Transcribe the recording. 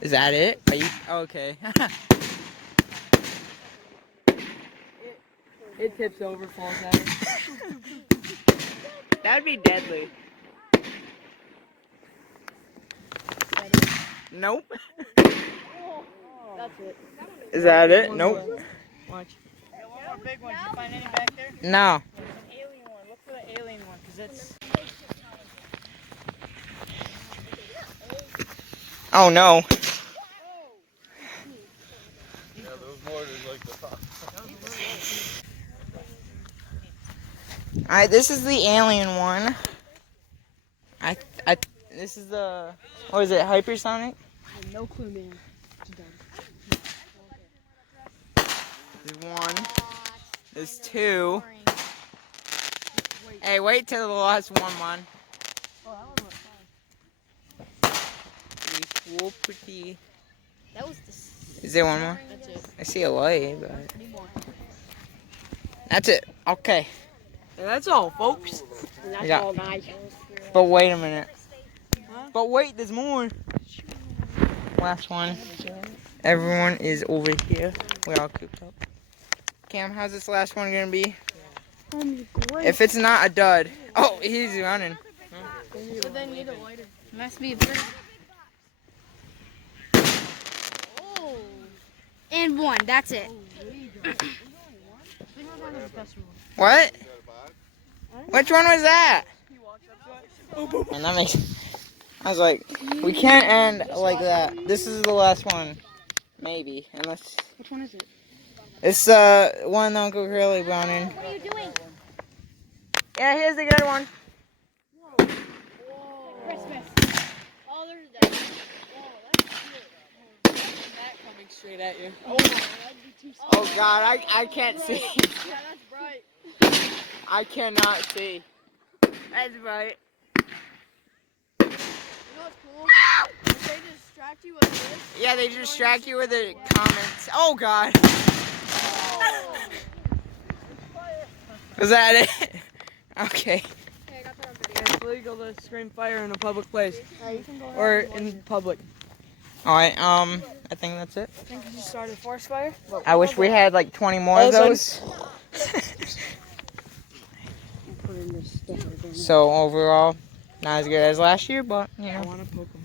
Is that it? Are you okay? It tips over, falls at her. That would be deadly. Nope. That's it. Is that it? Nope. Watch. One more big one. Did you find any back there? No. An alien one. Look for the alien one, because it's... Oh no. Yeah, those mortars like the top. Alright, this is the alien one. This is the, what is it, hypersonic? I have no clue, man. There's one. There's two. Hey, wait till the last one, man. Pretty cool, pretty. That was the... Is there one more? That's it. I see a light, but. That's it. Okay. And that's all, folks. And that's Yeah. all, guys. But wait a minute. Huh? But wait, there's more. Last one. Everyone is over here. We're all cooped up. Cam, how's this last one gonna be? Great. If it's not a dud. Oh, he's running. But they need a lighter. Must be a bird. Oh. And one. That's it. What? Which one was that? And that makes. I was like, we can't end like that. This is the last one, maybe, unless. Which one is it? It's one Uncle Curly Browning. What are you doing? Yeah, here's the good one. Christmas. Oh, there's that. Whoa, that's cute. That coming straight at you. Oh, that'd be too small. Oh God, I can't see. Yeah, that's bright. I cannot see. That's right. You know what's cool? If they distract you with this. Yeah, they distract you with the comments. Oh God. Was that it? Okay. It's illegal to scream fire in a public place. Or in public. Alright, I think that's it. I think you just started a forest fire. I wish we had like 20 more of those. So overall, not as good as last year, but you know. I want to poke 'em.